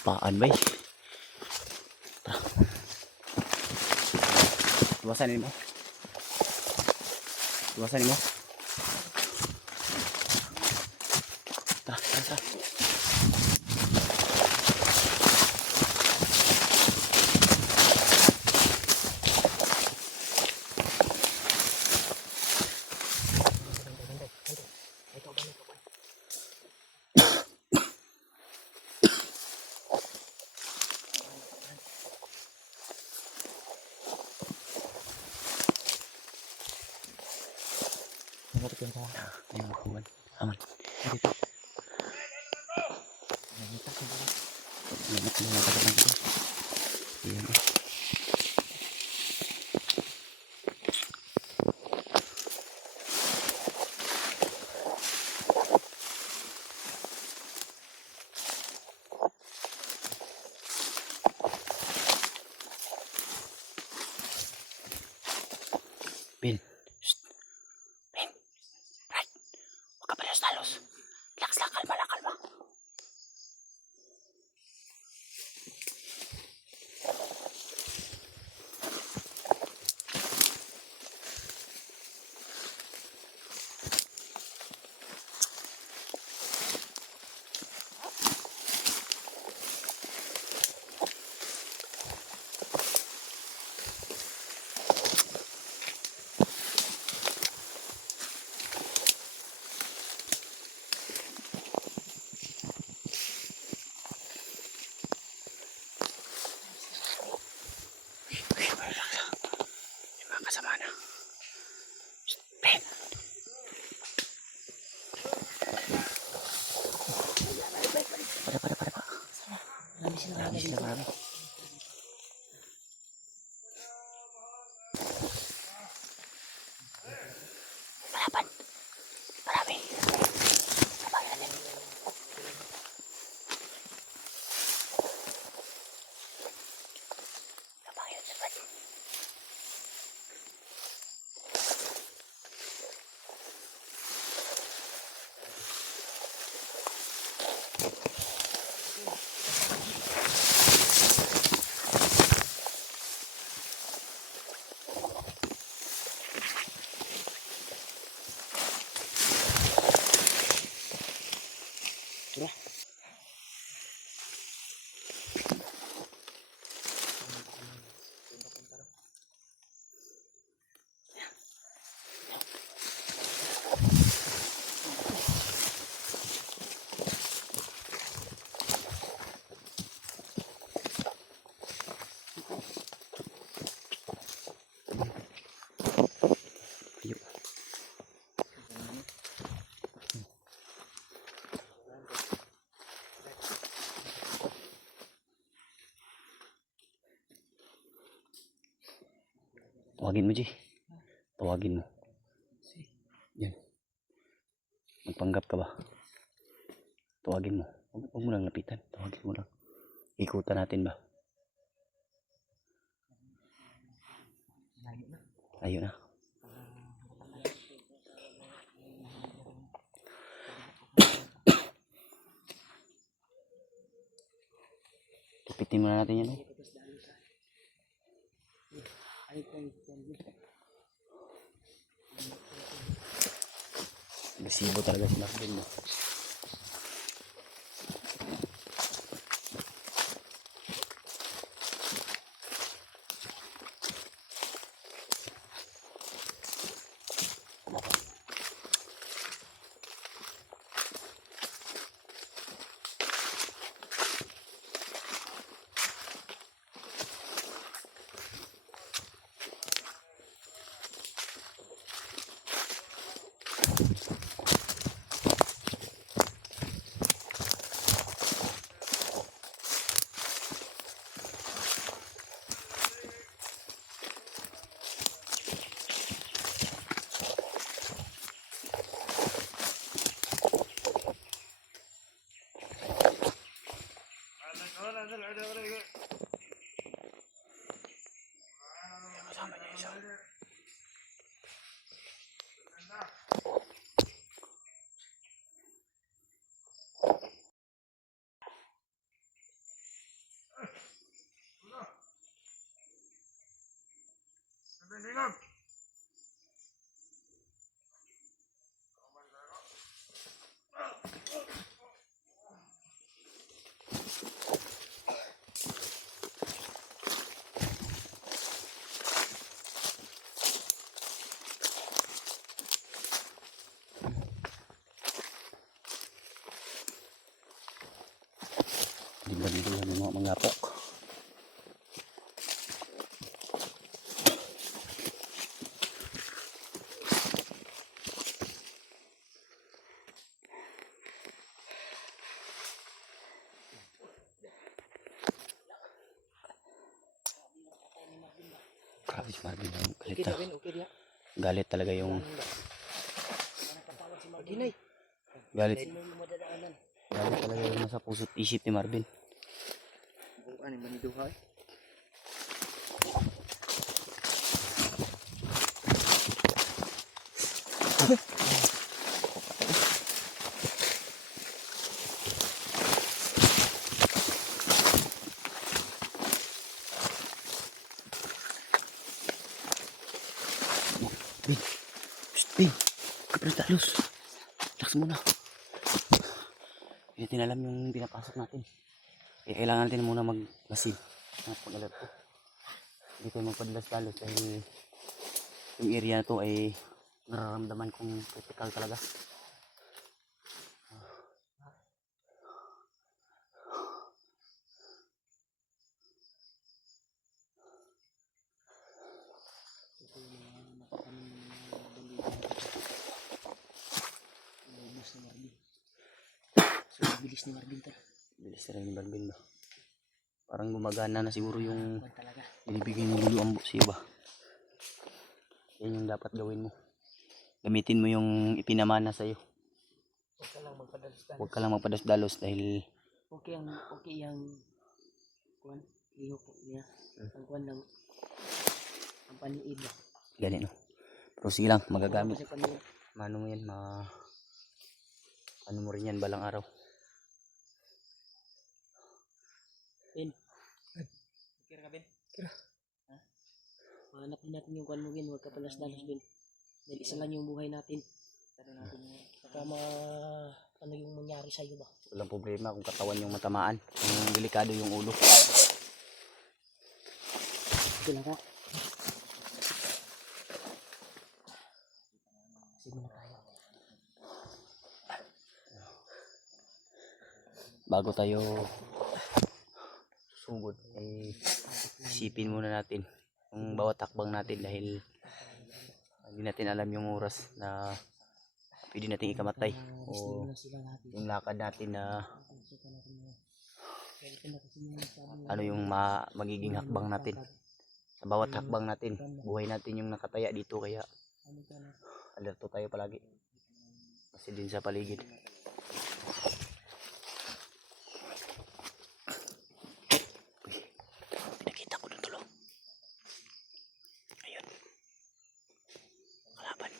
Paan bay. Iwasan mo. Iwasan mo. Tara, tara, tara. Ayan mo kuwan. Aman. Dito. Lamat mo na talagang dito. Ayan o. Bin. Shh. Bin. Right. Huwag ka pala talos. Relax lang. Kalma lang. Kalma. Kasama na. Ben. Para. Marami sila. Malapan. Marami. Sabagin natin. Sabagin natin. Tawagin mo, G. Tawagin mo. Yan. Magpanggap ka ba? Tawagin mo. Huwag mo lang lapitan. Tawagin mo lang. Ikutan natin ba? Ayun na. Lapitin muna natin yan. Agresibo talaga si Marvin mo. Kasama niya isa. Liban-liban yung mga mangapok. Grabe si Marvin, galit ah. Galit talaga yung galit talaga yung nasa puso't isip ni Marvin. Bin, psst, Bin, kapres talos. Relax muna. Hindi natin alam yung pinapasok natin. Kailangan natin muna mag-masin. Pag-alert ko. Hindi tayo magpadalas-dalos dahil yung area na to ay nararamdaman kong critical talaga. Bilis ni Marvin to. Bilis na rin ni Marvin ba? Parang gumagana na siguro yung binibigay mo dulu ang siya ba? Yan yung dapat gawin mo. Gamitin mo yung ipinamana sa'yo. Huwag ka lang magpadalos-dalos. Huwag ka lang magpadalos dahiil Okay yung kuwan, iho po niya. Ang kuwan ng ang paniid ba. ganito. Pero sige lang, magagamit. Sa paniid. Mano mo yan, ano mo rin yan balang araw. Ben. Kira ka Ben? Kira. Ha? Mahanap din natin yung kuwan mo Ben. Huwag ka palas-dalos Ben. Dahil isa lang yung buhay natin. Saka ano yung mangyari sa'yo ba? Walang problema kung katawan yung matamaan. Kung delikado yung ulo. Ito lang ka. Sige na tayo. Bago tayo susugod ay isipin muna natin yung bawat takbang natin dahil hindi natin alam yung oras na pwede nating ikamatay o yung lakad natin na ano yung magiging hakbang natin. Sa bawat hakbang natin, buhay natin yung nakataya dito, kaya alerto tayo palagi kasi din sa paligid. Pinakita ko ng tulong. Ayun. Kalaban.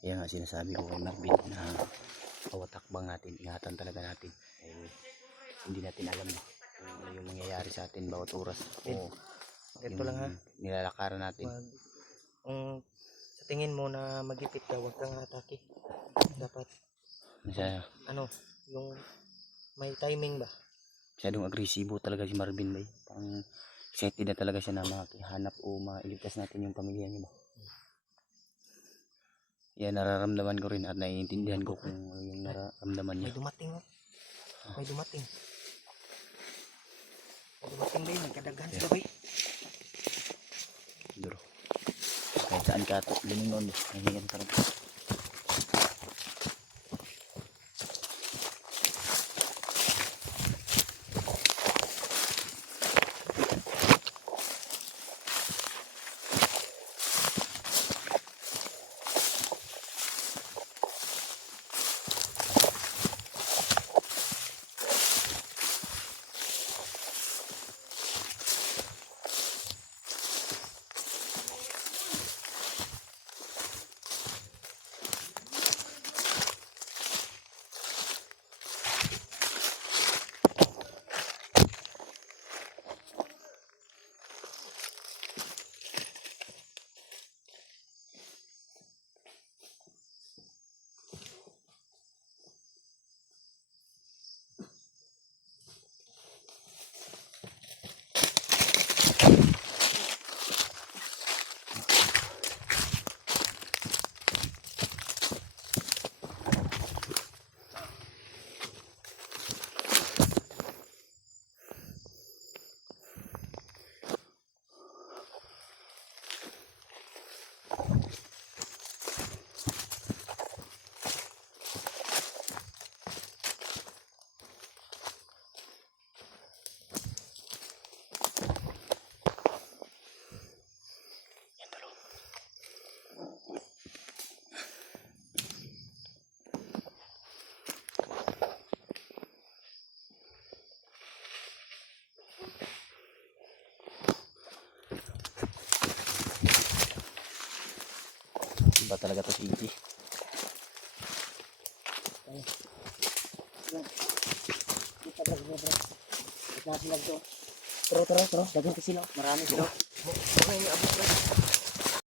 Kaya nga sinasabi ko kay Marvin na bawat takbang natin, ingatan talaga natin. Hindi natin alam kung ano yung mangyayari sa atin bawat oras o Ito lang ha. nilalakaran natin. Kung sa tingin mo na magipit ka, huwag kang atake. Dapat yung may timing ba? Masyadong agresibo talaga si Marvin ba? Parang excited na talaga siya na makihanap o mailigtas natin yung pamilya niya ba? Yan, nararamdaman ko rin at naiintindihan ko kung ano yung nararamdaman niya. May dumating oh. May dumating. May dumating ba yun? Nagkadaghan sila ba yun? Duro. Kahit saan ka ito, liningon, nahingan ka rin. talaga to si Iggy. Kita bro, bro, bro. Ito na sila bro. Tro, dagan ka sila. Marami sila. Okay, abot bro.